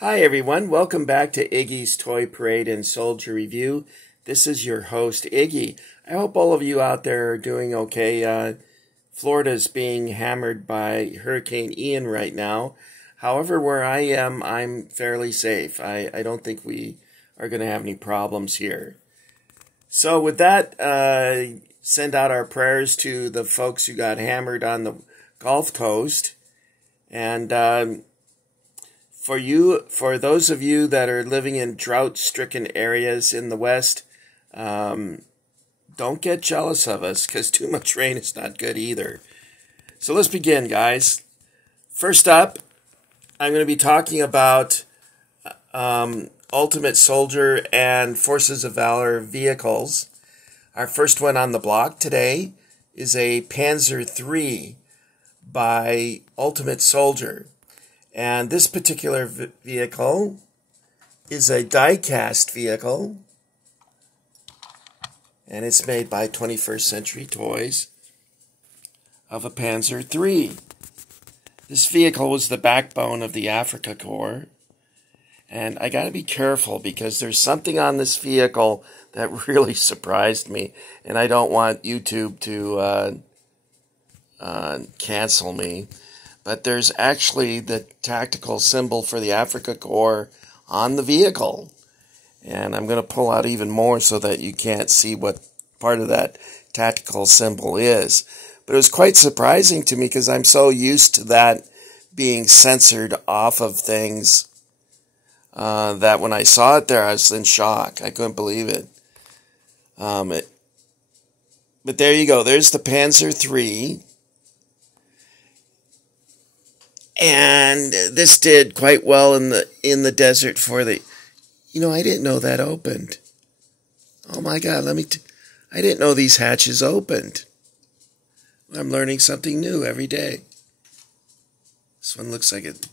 Hi everyone, welcome back to Iggy's Toy Parade and Soldier Review. This is your host, Iggy. I hope all of you out there are doing okay. Florida's being hammered by Hurricane Ian right now. However, where I am, I'm fairly safe. I don't think we are going to have any problems here. So with that, send out our prayers to the folks who got hammered on the Gulf Coast. And for those of you that are living in drought-stricken areas in the West, don't get jealous of us, because too much rain is not good either. So let's begin, guys. First up, I'm going to be talking about Ultimate Soldier and Forces of Valor vehicles. Our first one on the block today is a Panzer III by Ultimate Soldier. And this particular vehicle is a die-cast vehicle, and it's made by 21st Century Toys of a Panzer III. This vehicle was the backbone of the Africa Corps, and I got to be careful because there's something on this vehicle that really surprised me, and I don't want YouTube to cancel me. But there's actually the tactical symbol for the Africa Corps on the vehicle. And I'm going to pull out even more so that you can't see what part of that tactical symbol is. But it was quite surprising to me because I'm so used to that being censored off of things that when I saw it there, I was in shock. I couldn't believe it. But there you go. There's the Panzer III. And this did quite well in the desert for the... I didn't know that opened. Oh my God, I didn't know these hatches opened. I'm learning something new every day. This one looks like it.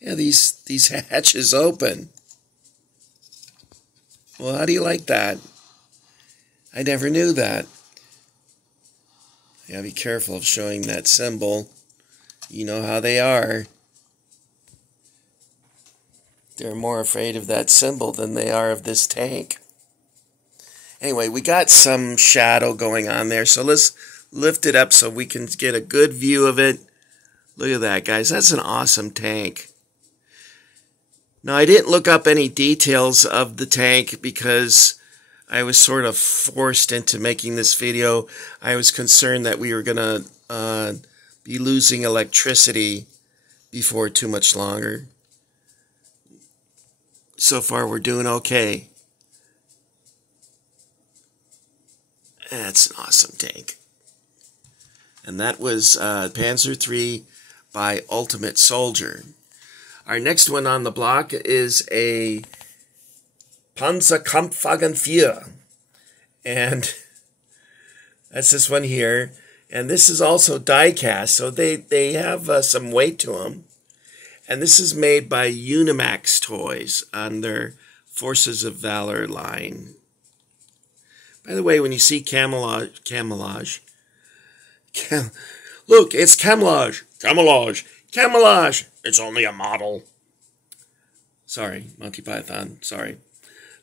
Yeah, these hatches open. Well, how do you like that? I never knew that. You gotta be careful of showing that symbol. You know how they are. They're more afraid of that symbol than they are of this tank. Anyway, we got some shadow going on there, so let's lift it up so we can get a good view of it. Look at that, guys. That's an awesome tank. Now, I didn't look up any details of the tank because I was sort of forced into making this video. I was concerned that we were going to be losing electricity before too much longer. So far, we're doing okay. That's an awesome tank. And that was Panzer III by Ultimate Soldier. Our next one on the block is a Panzer IV. And that's this one here. And this is also die-cast, so they have some weight to them. And this is made by Unimax Toys on their Forces of Valor line. By the way, when you see camouflage, look, it's camouflage, it's only a model. Sorry, Monty Python, sorry.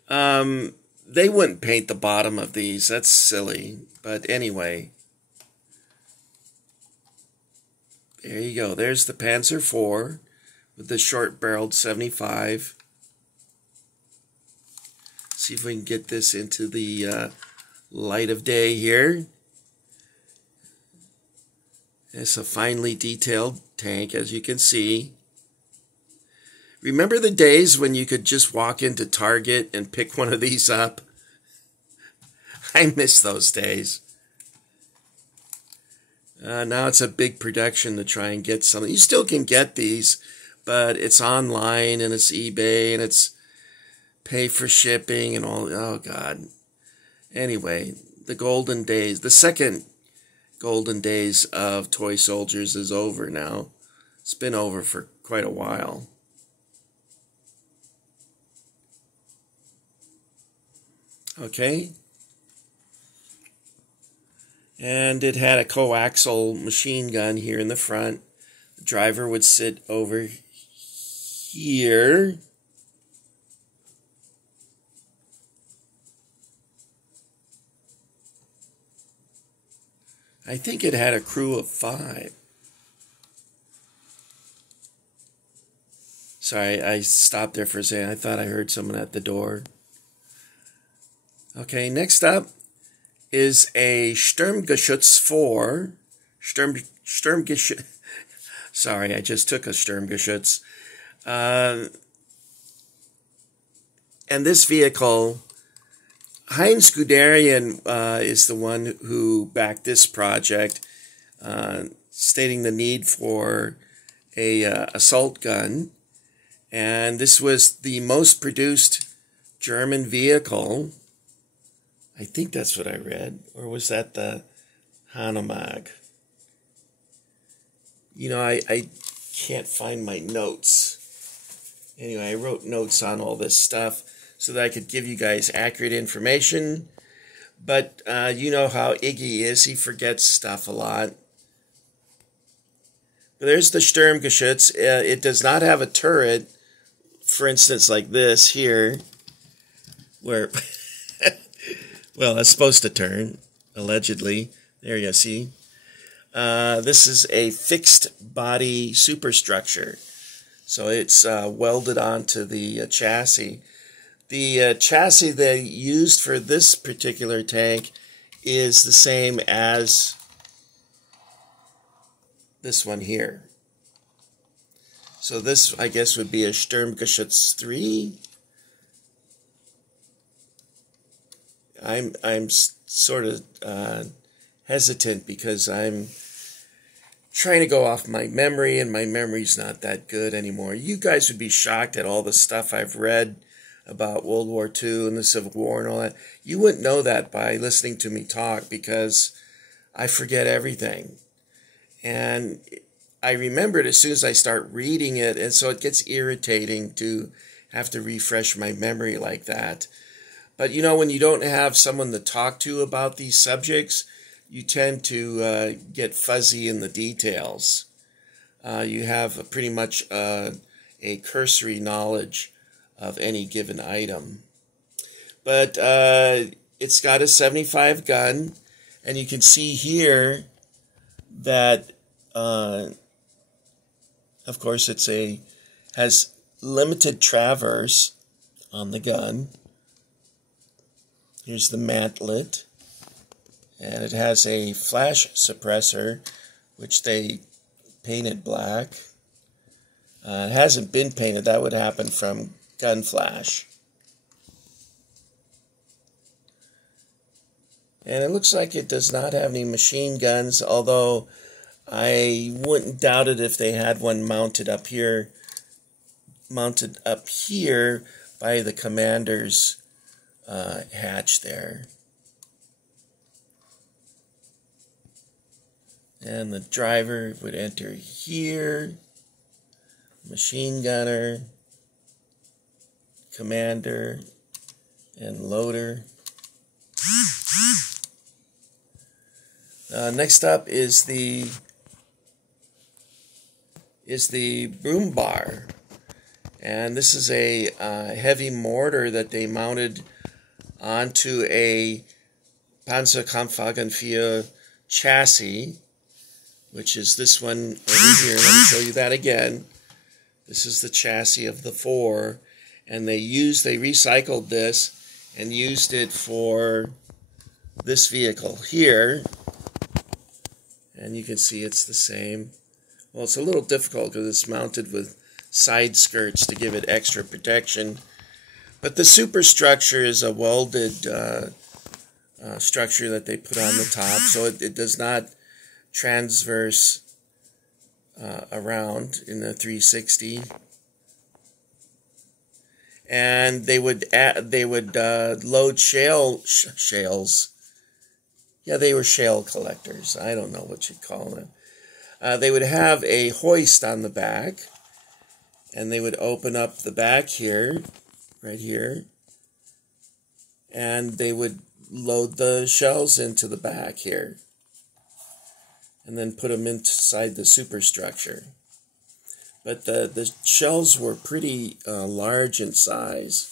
They wouldn't paint the bottom of these, that's silly, but anyway. There you go. There's the Panzer IV with the short-barreled 75. See if we can get this into the light of day here. It's a finely detailed tank, as you can see. Remember the days when you could just walk into Target and pick one of these up? I miss those days. Now it's a big production to try and get some. You still can get these, but it's online and it's eBay and it's pay for shipping and all. Oh, God. Anyway, the golden days, the second golden days of toy soldiers is over now. It's been over for quite a while. Okay. And it had a coaxial machine gun here in the front. The driver would sit over here. I think it had a crew of 5. Sorry, I stopped there for a second. I thought I heard someone at the door. Okay, next up is a Sturmgeschütz 4. Sturmgeschütz. Sorry, I just took a Sturmgeschütz. And this vehicle, Heinz Guderian is the one who backed this project, stating the need for a assault gun. And this was the most produced German vehicle. I think that's what I read. Or was that the Hanomag? You know, I can't find my notes. Anyway, I wrote notes on all this stuff so that I could give you guys accurate information. But you know how Iggy is. He forgets stuff a lot. But there's the Sturmgeschütz. It does not have a turret. For instance, like this here, where, well, it's supposed to turn, allegedly. There you see. This is a fixed body superstructure. So it's welded onto the chassis. The chassis they used for this particular tank is the same as this one here. So this, I guess, would be a Sturmgeschütz 3. I'm sort of hesitant because I'm trying to go off my memory, and my memory's not that good anymore. You guys would be shocked at all the stuff I've read about World War II and the Civil War and all that. You wouldn't know that by listening to me talk because I forget everything. And I remember it as soon as I start reading it, and so it gets irritating to have to refresh my memory like that. But you know, when you don't have someone to talk to about these subjects, you tend to get fuzzy in the details. You have pretty much a cursory knowledge of any given item. But it's got a 75 gun, and you can see here that of course, has limited traverse on the gun. Here's the mantlet. And it has a flash suppressor, which they painted black. It hasn't been painted. That would happen from gun flash. And it looks like it does not have any machine guns, although I wouldn't doubt it if they had one mounted up here by the commander's hatch there. And the driver would enter here, machine gunner, commander, and loader. Next up is the boom bar, and this is a heavy mortar that they mounted onto a Panzerkampfwagen IV chassis, which is this one over here. Let me show you that again. This is the chassis of the 4, and they recycled this and used it for this vehicle here, and you can see it's the same. Well, it's a little difficult because it's mounted with side skirts to give it extra protection. But the superstructure is a welded structure that they put on the top, so it does not transverse around in the 360. And they would load shales. Yeah, they were shale collectors. I don't know what you'd call them. They would have a hoist on the back, and they would open up the back here, right here, and they would load the shells into the back here, and then put them inside the superstructure. But the shells were pretty large in size.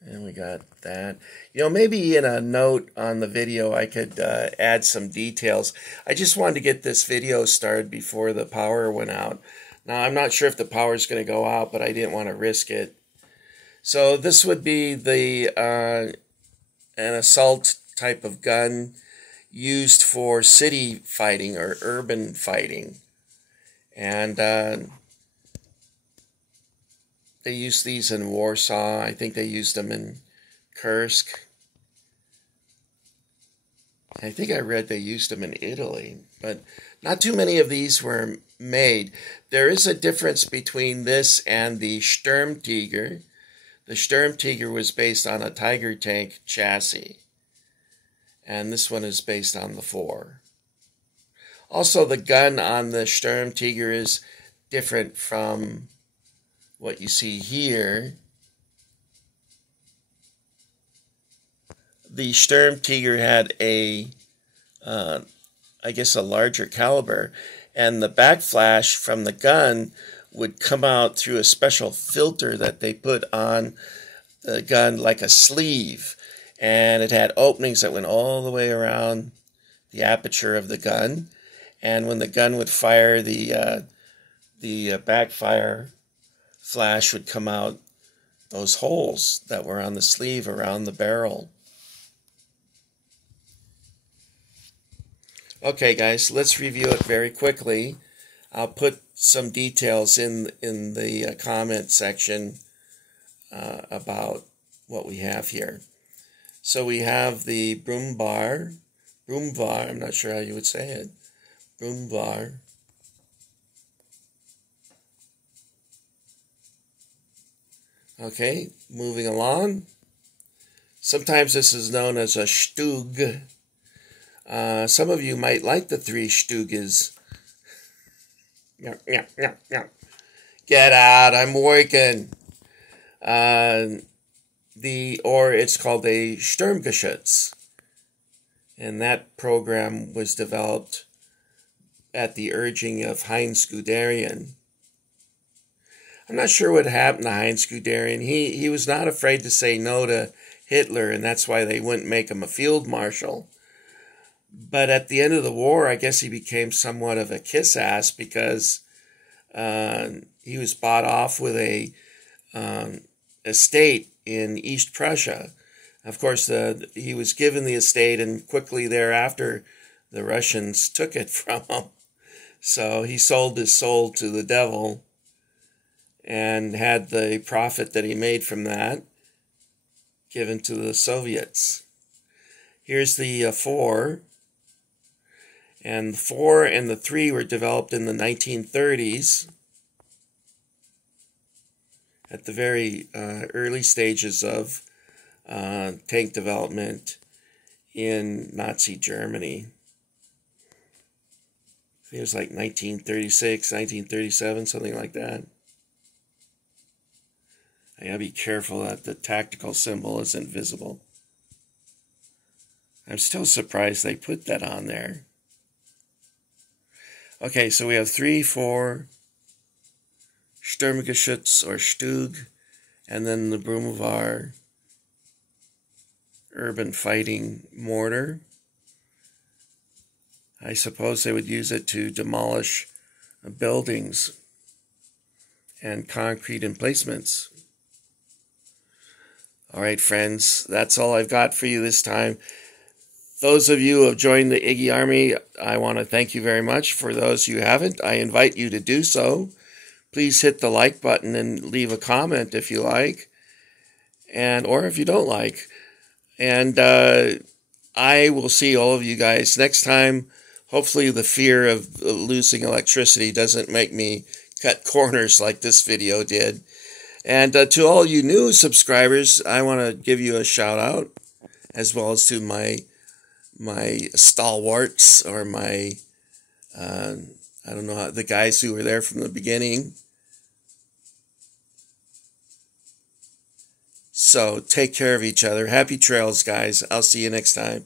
And we got that. You know, maybe in a note on the video I could add some details. I just wanted to get this video started before the power went out. Now, I'm not sure if the power is going to go out, but I didn't want to risk it. So this would be the an assault type of gun used for city fighting or urban fighting. And they used these in Warsaw. I think they used them in Kursk. I think I read they used them in Italy, but not too many of these were made. There is a difference between this and the Sturmtiger. The Sturmtiger was based on a Tiger tank chassis, and this one is based on the 4. Also, the gun on the Sturmtiger is different from what you see here. The Sturmtiger had I guess a larger caliber, and the backflash from the gun would come out through a special filter that they put on the gun like a sleeve, and it had openings that went all the way around the aperture of the gun, and when the gun would fire, the backfire flash would come out those holes that were on the sleeve around the barrel. Okay, guys, let's review it very quickly. I'll put some details in the comment section about what we have here. So we have the Brumvar, I'm not sure how you would say it, Brumvar. Okay, moving along. Sometimes this is known as a Stug. Some of you might like the 3 Stugas. Get out, I'm working. Or it's called a Sturmgeschütz. And that program was developed at the urging of Heinz Guderian. I'm not sure what happened to Heinz Guderian. He was not afraid to say no to Hitler, and that's why they wouldn't make him a field marshal. But at the end of the war, I guess he became somewhat of a kiss-ass because he was bought off with a estate in East Prussia. Of course, he was given the estate, and quickly thereafter, the Russians took it from him. So he sold his soul to the devil and had the profit that he made from that given to the Soviets. Here's the 4. And the 4 and the 3 were developed in the 1930s at the very early stages of tank development in Nazi Germany. I think it was like 1936, 1937, something like that. I gotta be careful that the tactical symbol isn't visible. I'm still surprised they put that on there. Okay, so we have 3, 4, Sturmgeschütz or Stug, and then the Brumvar urban fighting mortar. I suppose they would use it to demolish buildings and concrete emplacements. All right, friends, that's all I've got for you this time. Those of you who have joined the Iggy Army, I want to thank you very much. For those who haven't, I invite you to do so. Please hit the like button and leave a comment if you like, or if you don't like. And I will see all of you guys next time. Hopefully the fear of losing electricity doesn't make me cut corners like this video did. And to all you new subscribers, I want to give you a shout out, as well as to my stalwarts, or my, I don't know, the guys who were there from the beginning. So take care of each other. Happy trails, guys. I'll see you next time.